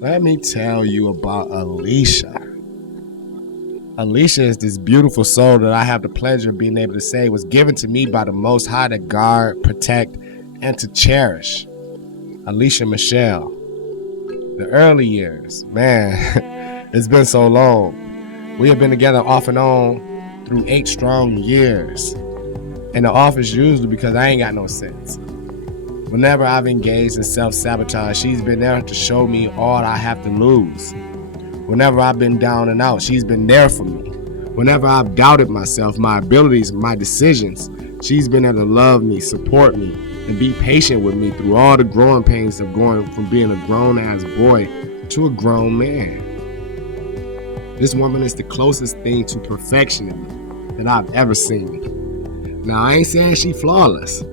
Let me tell you about Alicia. Alicia is this beautiful soul that I have the pleasure of being able to say was given to me by the Most High to guard, protect, and to cherish. Alicia Michelle. The early years, man, it's been so long. We have been together off and on through 8 strong years. In the office usually because I ain't got no sense. Whenever I've engaged in self-sabotage, she's been there to show me all I have to lose. Whenever I've been down and out, she's been there for me. Whenever I've doubted myself, my abilities, my decisions, she's been there to love me, support me, and be patient with me through all the growing pains of going from being a grown-ass boy to a grown man. This woman is the closest thing to perfection in me that I've ever seen. Now, I ain't saying she flawless.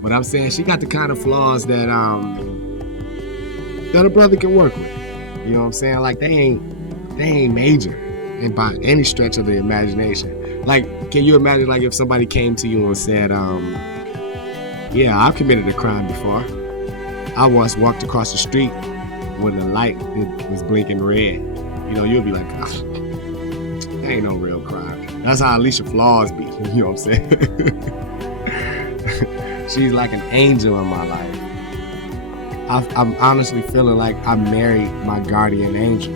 But I'm saying she got the kind of flaws that a brother can work with. You know what I'm saying? Like they ain't major, and by any stretch of the imagination. Like, can you imagine like if somebody came to you and said, yeah, I've committed a crime before. I once walked across the street when the light was blinking red. You know, you'll be like, oh, that ain't no real crime. That's how Alicia flaws be. You know what I'm saying? She's like an angel in my life. I'm honestly feeling like I married my guardian angel.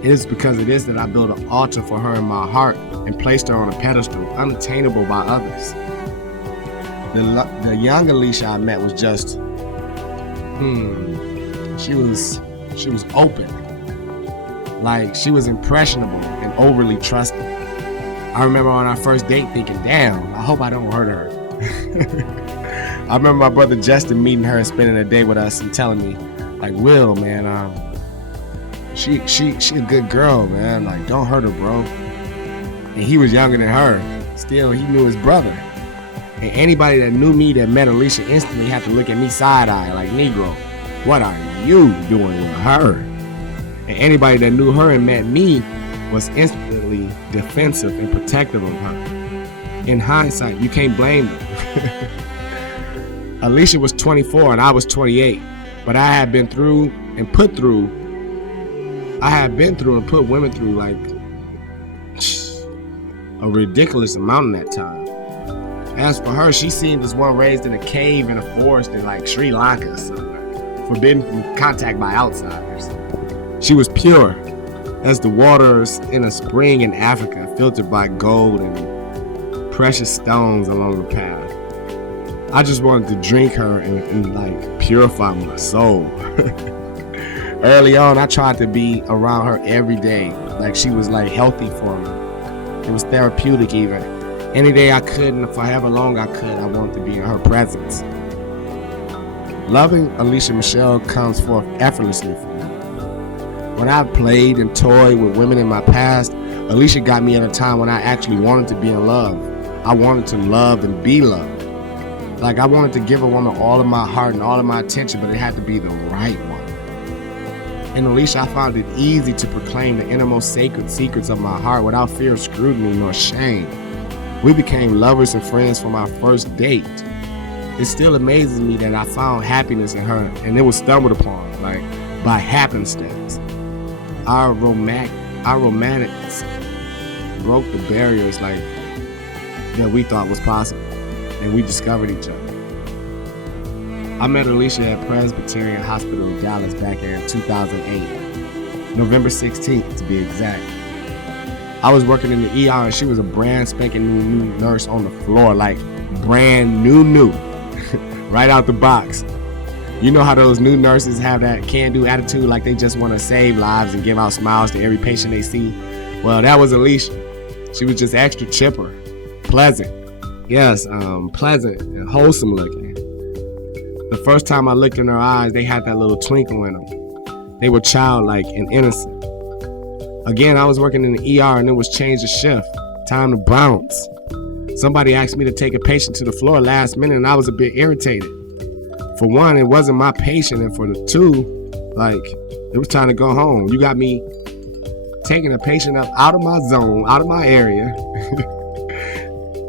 It is because of this that I built an altar for her in my heart and placed her on a pedestal, unattainable by others. The young Alicia I met was just, she was open. Like, she was impressionable and overly trusting. I remember on our first date thinking, damn, I hope I don't hurt her. I remember my brother Justin meeting her and spending a day with us and telling me, like, Will, man, she a good girl, man. Like, don't hurt her, bro. And he was younger than her. Still, he knew his brother. And anybody that knew me that met Alicia instantly had to look at me side-eye, like, Negro, what are you doing with her? And anybody that knew her and met me was instantly defensive and protective of her. In hindsight, you can't blame them. Alicia was 24 and I was 28, but I had been through and put women through like a ridiculous amount in that time. As for her, she seemed as one raised in a cave in a forest in like Sri Lanka or something, forbidden from contact by outsiders. She was pure as the waters in a spring in Africa, filtered by gold and precious stones along the path. I just wanted to drink her and like purify my soul. Early on, I tried to be around her every day. Like, she was like healthy for me. It was therapeutic even. Any day I could and for however long I could, I wanted to be in her presence. Loving Alicia Michelle comes forth effortlessly for me. When I played and toyed with women in my past, Alicia got me at a time when I actually wanted to be in love. I wanted to love and be loved. Like, I wanted to give a woman all of my heart and all of my attention, but it had to be the right one. In Alicia, I found it easy to proclaim the innermost sacred secrets of my heart without fear of scrutiny nor shame. We became lovers and friends from our first date. It still amazes me that I found happiness in her, and it was stumbled upon, like, by happenstance. Our romantics broke the barriers, like, that we thought was possible. And we discovered each other. I met Alicia at Presbyterian Hospital in Dallas back in 2008, November 16th to be exact. I was working in the ER and she was a brand spanking new nurse on the floor, like brand new, right out the box. You know how those new nurses have that can-do attitude, like they just want to save lives and give out smiles to every patient they see? Well, that was Alicia. She was just extra chipper, pleasant. Yes, pleasant and wholesome looking. The first time I looked in her eyes, they had that little twinkle in them. They were childlike and innocent. Again, I was working in the ER and it was change of shift. Time to bounce. Somebody asked me to take a patient to the floor last minute and I was a bit irritated. For one, it wasn't my patient, and for the two, like, it was time to go home. You got me taking a patient up out of my zone, out of my area.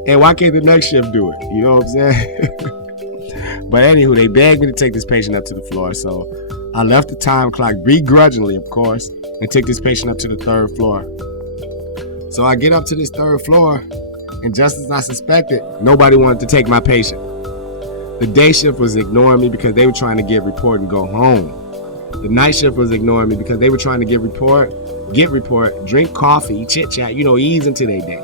And why can't the next shift do it? You know what I'm saying? But anywho, they begged me to take this patient up to the floor. So I left the time clock begrudgingly, of course, and took this patient up to the 3rd floor. So I get up to this 3rd floor, and just as I suspected, nobody wanted to take my patient. The day shift was ignoring me because they were trying to get report and go home. The night shift was ignoring me because they were trying to get report, drink coffee, chit chat, ease into their day.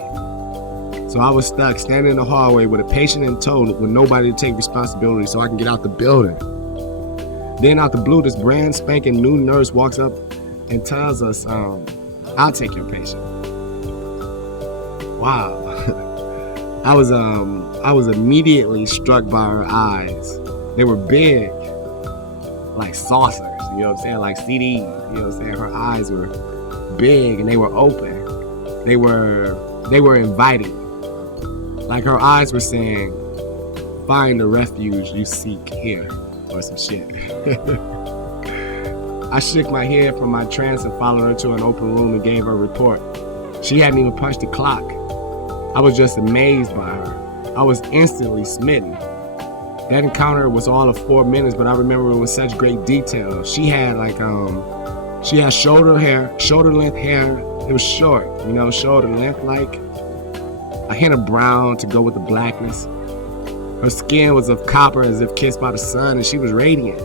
So I was stuck standing in the hallway with a patient in tow with nobody to take responsibility so I can get out the building. Then out the blue, this brand spanking new nurse walks up and tells us, I'll take your patient. Wow. I was immediately struck by her eyes. They were big, like saucers, like CDs, Her eyes were big and they were open. They were inviting. Like her eyes were saying, find the refuge you seek here, or some shit. I shook my head from my trance and followed her to an open room and gave her a report. She hadn't even punched the clock. I was just amazed by her. I was instantly smitten. That encounter was all of 4 minutes, but I remember it with such great detail. She had shoulder length hair. It was short, shoulder length, like a hint of brown to go with the blackness. Her skin was of copper as if kissed by the sun, and she was radiant.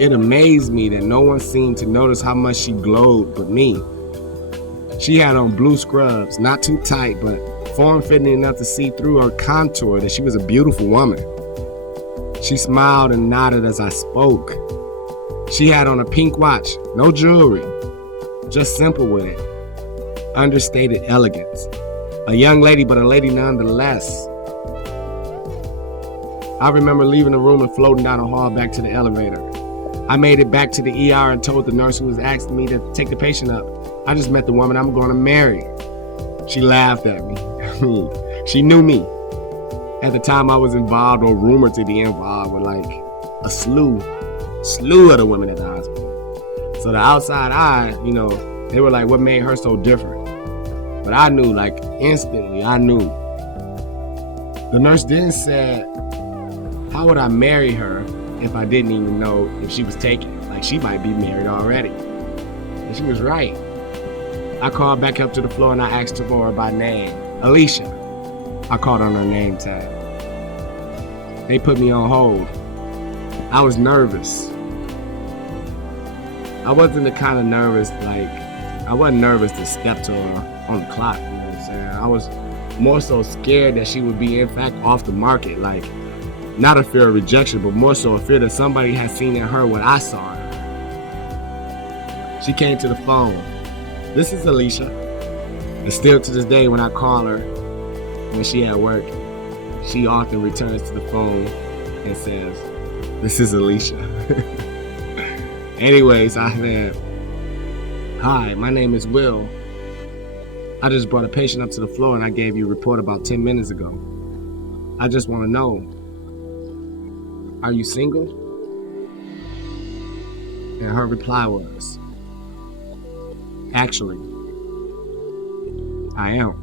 It amazed me that no one seemed to notice how much she glowed but me. She had on blue scrubs, not too tight, but form-fitting enough to see through her contour that she was a beautiful woman. She smiled and nodded as I spoke. She had on a pink watch, no jewelry, just simple with it. Understated elegance. A young lady, but a lady nonetheless. I remember leaving the room and floating down the hall back to the elevator. I made it back to the ER and told the nurse who was asking me to take the patient up, I just met the woman I'm going to marry. She laughed at me. She knew me. At the time I was involved or rumored to be involved with like a slew of the women at the hospital. So the outside eye, they were like, what made her so different? But I knew, like instantly, I knew. The nurse then said, how would I marry her if I didn't even know if she was taken? Like she might be married already. And she was right. I called back up to the floor and I asked her for her by name. Alicia. I called on her name tag. They put me on hold. I was nervous. I wasn't the kind of nervous, I wasn't nervous to step to her on the clock, I was more so scared that she would be in fact off the market, not a fear of rejection, but more so a fear that somebody had seen in her what I saw in her. She came to the phone. This is Alicia. And still to this day when I call her, when she at work, she often returns to the phone and says, this is Alicia. Anyways, I said, hi, my name is Will. I just brought a patient up to the floor and I gave you a report about 10 minutes ago. I just want to know, are you single? And her reply was, actually, I am.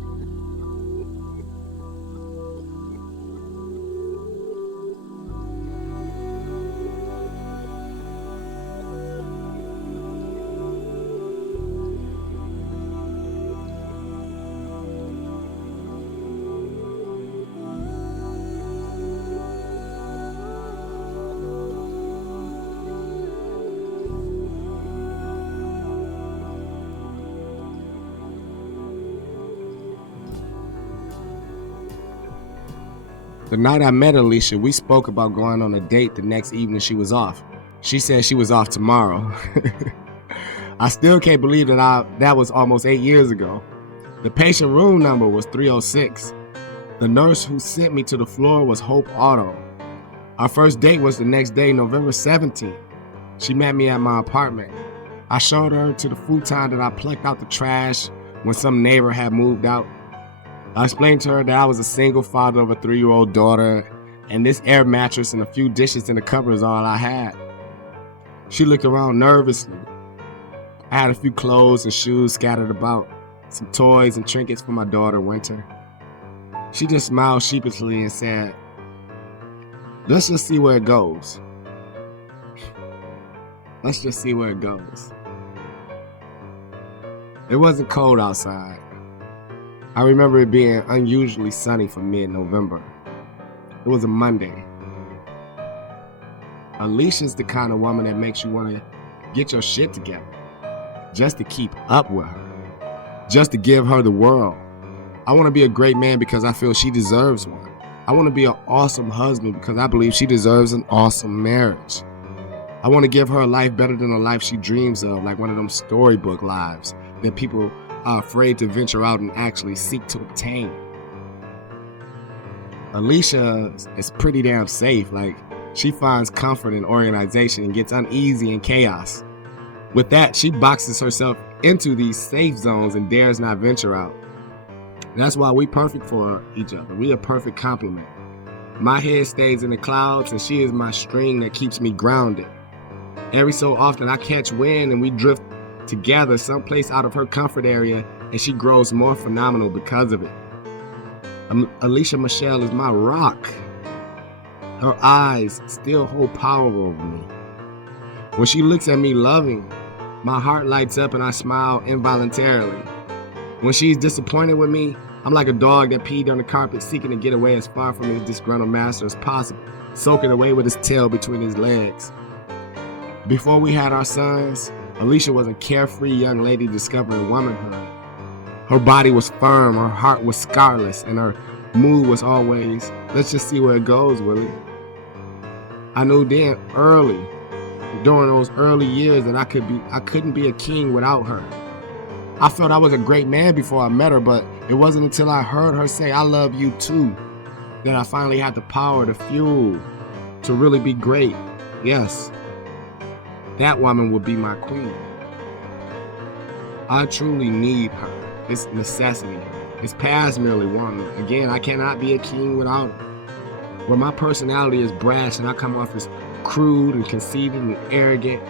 The night I met Alicia, we spoke about going on a date the next evening she was off. She said she was off tomorrow. I still can't believe that was almost 8 years ago. The patient room number was 306. The nurse who sent me to the floor was Hope Otto. Our first date was the next day, November 17th. She met me at my apartment. I showed her to the futon that I plucked out the trash when some neighbor had moved out. I explained to her that I was a single father of a 3-year-old daughter, and this air mattress and a few dishes in the cupboard is all I had. She looked around nervously. I had a few clothes and shoes scattered about, some toys and trinkets for my daughter, Winter. She just smiled sheepishly and said, let's just see where it goes. Let's just see where it goes. It wasn't cold outside. I remember it being unusually sunny for mid-November. It was a Monday. Alicia's the kind of woman that makes you want to get your shit together just to keep up with her, just to give her the world. I want to be a great man because I feel she deserves one. I want to be an awesome husband because I believe she deserves an awesome marriage. I want to give her a life better than the life she dreams of, like one of them storybook lives that people are afraid to venture out and actually seek to obtain. Alicia is pretty damn safe. Like, she finds comfort in organization and gets uneasy in chaos. With that, she boxes herself into these safe zones and dares not venture out. That's why we're perfect for each other. We a perfect complement. My head stays in the clouds and she is my string that keeps me grounded. Every so often I catch wind and we drift together someplace out of her comfort area, and she grows more phenomenal because of it. Alicia Michelle is my rock. Her eyes still hold power over me. When she looks at me loving, my heart lights up and I smile involuntarily. When she's disappointed with me, I'm like a dog that peed on the carpet seeking to get away as far from his disgruntled master as possible, soaking away with his tail between his legs. Before we had our sons, Alicia was a carefree young lady discovering womanhood. Her body was firm, her heart was scarless, and her mood was always, let's just see where it goes, Willie. I knew then early, during those early years, that I couldn't be a king without her. I felt I was a great man before I met her, but it wasn't until I heard her say, I love you too, that I finally had the power, the fuel to really be great. Yes, that woman would be my queen. I truly need her. It's necessity. It's past merely wanting. Again, I cannot be a king without her. Where my personality is brash and I come off as crude and conceited and arrogant,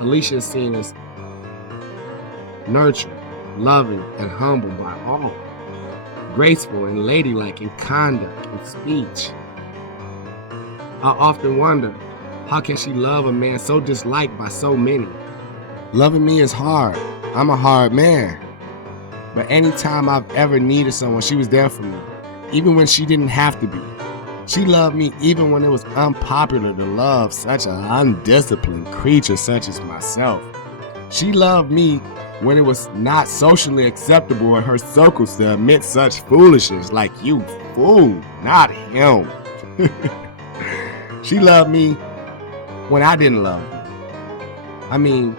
Alicia is seen as nurturing, loving, and humble by all, graceful and ladylike in conduct and speech. I often wonder, how can she love a man so disliked by so many? Loving me is hard. I'm a hard man. But anytime I've ever needed someone, she was there for me, even when she didn't have to be. She loved me even when it was unpopular to love such an undisciplined creature such as myself. She loved me when it was not socially acceptable in her circles to admit such foolishness, like, you fool, not him. She loved me when I didn't love her. I mean,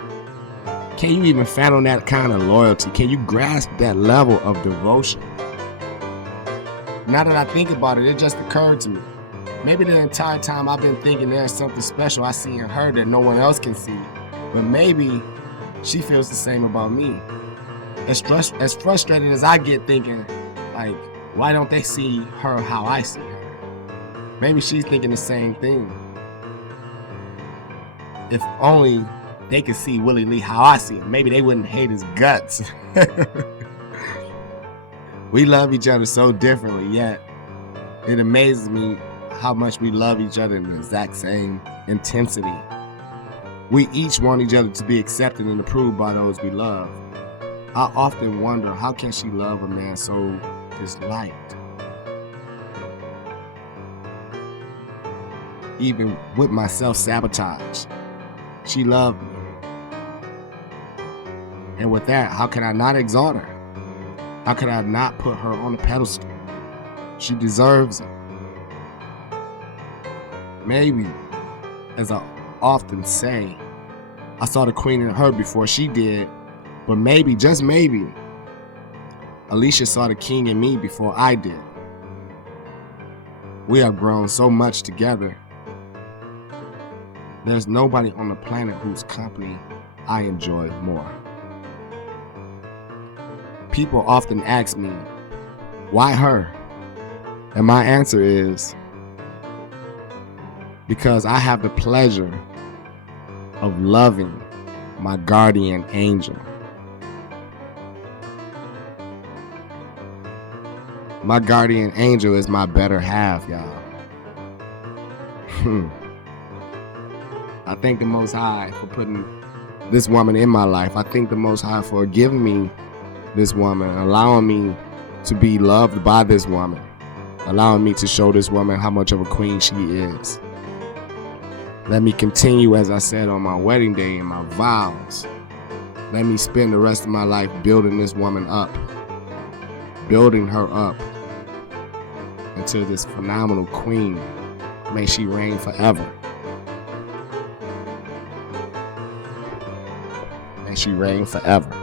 can you even fathom that kind of loyalty? Can you grasp that level of devotion? Now that I think about it, it just occurred to me. Maybe the entire time I've been thinking there's something special I see in her that no one else can see. But maybe she feels the same about me. As frustrated as I get thinking, like, why don't they see her how I see her? Maybe she's thinking the same thing. If only they could see Willie Lee how I see him, maybe they wouldn't hate his guts. We love each other so differently, yet it amazes me how much we love each other in the exact same intensity. We each want each other to be accepted and approved by those we love. I often wonder, how can she love a man so disliked? Even with my self-sabotage, she loved me. And with that, how can I not exalt her? How could I not put her on a pedestal? She deserves it. Maybe, as I often say, I saw the queen in her before she did, but maybe, just maybe, Alicia saw the king in me before I did. We have grown so much together. There's nobody on the planet whose company I enjoy more. People often ask me, why her? And my answer is, because I have the pleasure of loving my guardian angel. My guardian angel is my better half, y'all. I thank the Most High for putting this woman in my life. I thank the Most High for giving me this woman, allowing me to be loved by this woman, allowing me to show this woman how much of a queen she is. Let me continue, as I said on my wedding day and my vows. Let me spend the rest of my life building this woman up, building her up into this phenomenal queen. May she reign forever. May she reign forever.